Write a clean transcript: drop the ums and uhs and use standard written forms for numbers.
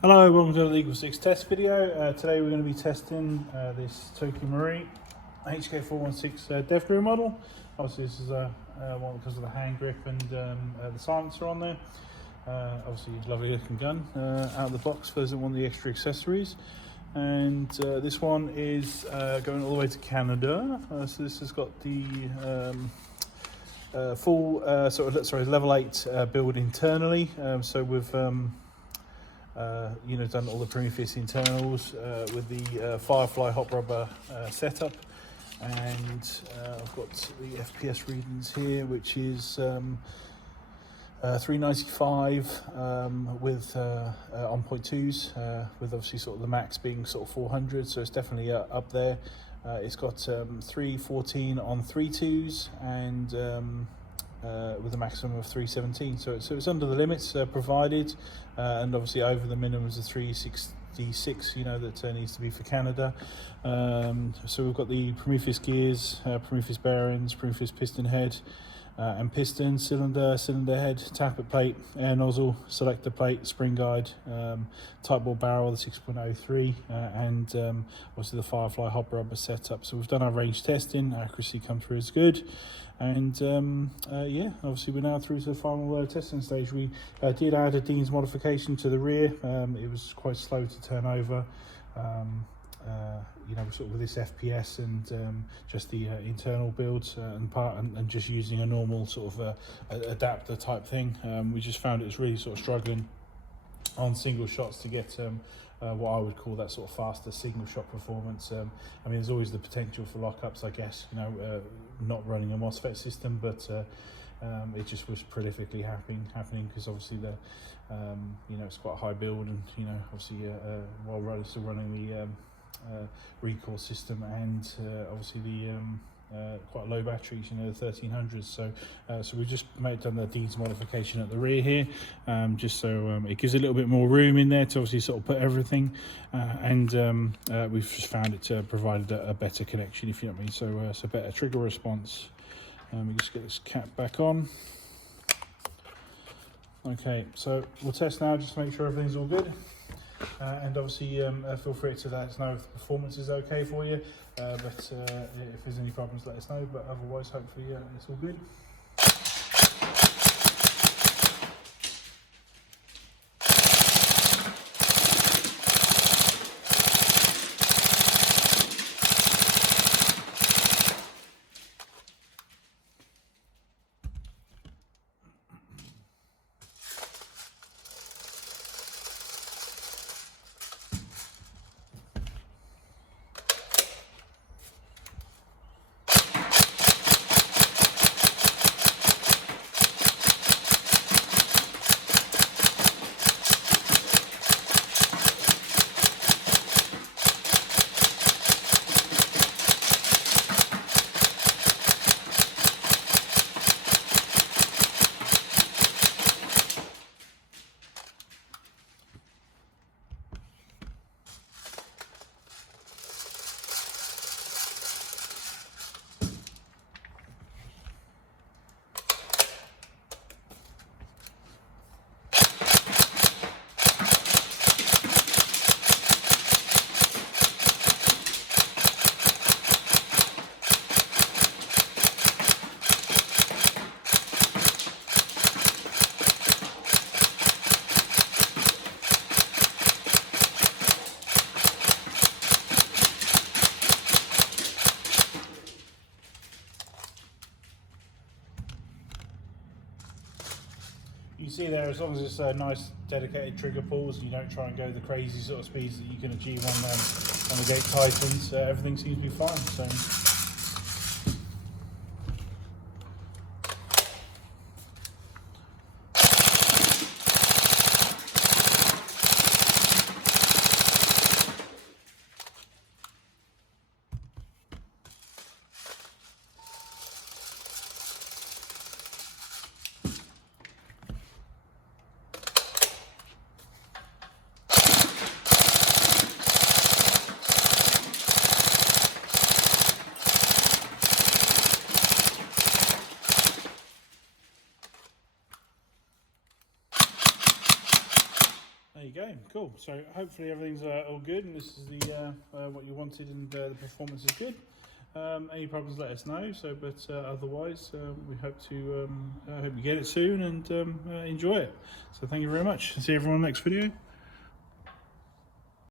Hello, welcome to the EagleSix test video. Today we're going to be testing this Tokyo Marine HK416 Devgru model. Obviously this is one because of the hand grip and the silencer on there. Obviously lovely looking gun out of the box for those that want the extra accessories. And this one is going all the way to Canada. So this has got the full level 8 build internally. So we've done all the Prometheus internals with the Firefly hot rubber setup, and I've got the FPS readings here, which is 395 with on .2s, with obviously sort of the max being sort of 400, so it's definitely up there. It's got 314 on 3.2s and with a maximum of 317, so it's under the limits provided, and obviously over the minimums of 366, that needs to be for Canada. So we've got the Prometheus gears, Prometheus bearings, Prometheus piston head and piston, cylinder head, tappet plate, air nozzle, selector plate, spring guide, Tightbore barrel, the 6.03, and obviously the Firefly hop rubber setup. So we've done our range testing, accuracy come through as good, and yeah, obviously we're now through to the final testing stage. We did add a Dean's modification to the rear. It was quite slow to turn over. Sort of with this FPS and just the internal builds and just using a normal sort of adapter type thing, we just found it was really sort of struggling on single shots to get what I would call that sort of faster single shot performance. I mean, there's always the potential for lockups, I guess, not running a MOSFET system, but it just was prolifically happening because obviously the it's quite a high build, and obviously while still running the recoil system, and obviously the quite low batteries, the 1300s. So we've just done the Dean's modification at the rear here, just so it gives a little bit more room in there to obviously sort of put everything, and we've just found it provided a better connection, if you know what I mean. So better trigger response. We just get this cap back on. Okay, so we'll test now just to make sure everything's all good. And obviously feel free to let us know if the performance is okay for you, but if there's any problems, let us know, but otherwise hopefully it's all good. You see there, as long as it's a nice dedicated trigger pulls, you don't try and go the crazy sort of speeds that you can achieve on the Gate Titans, everything seems to be fine. So. There you go, cool. So hopefully everything's all good, and this is the what you wanted, and the performance is good. Any problems, let us know. So, but otherwise, we hope to hope you get it soon and enjoy it. So, thank you very much. See everyone in the next video.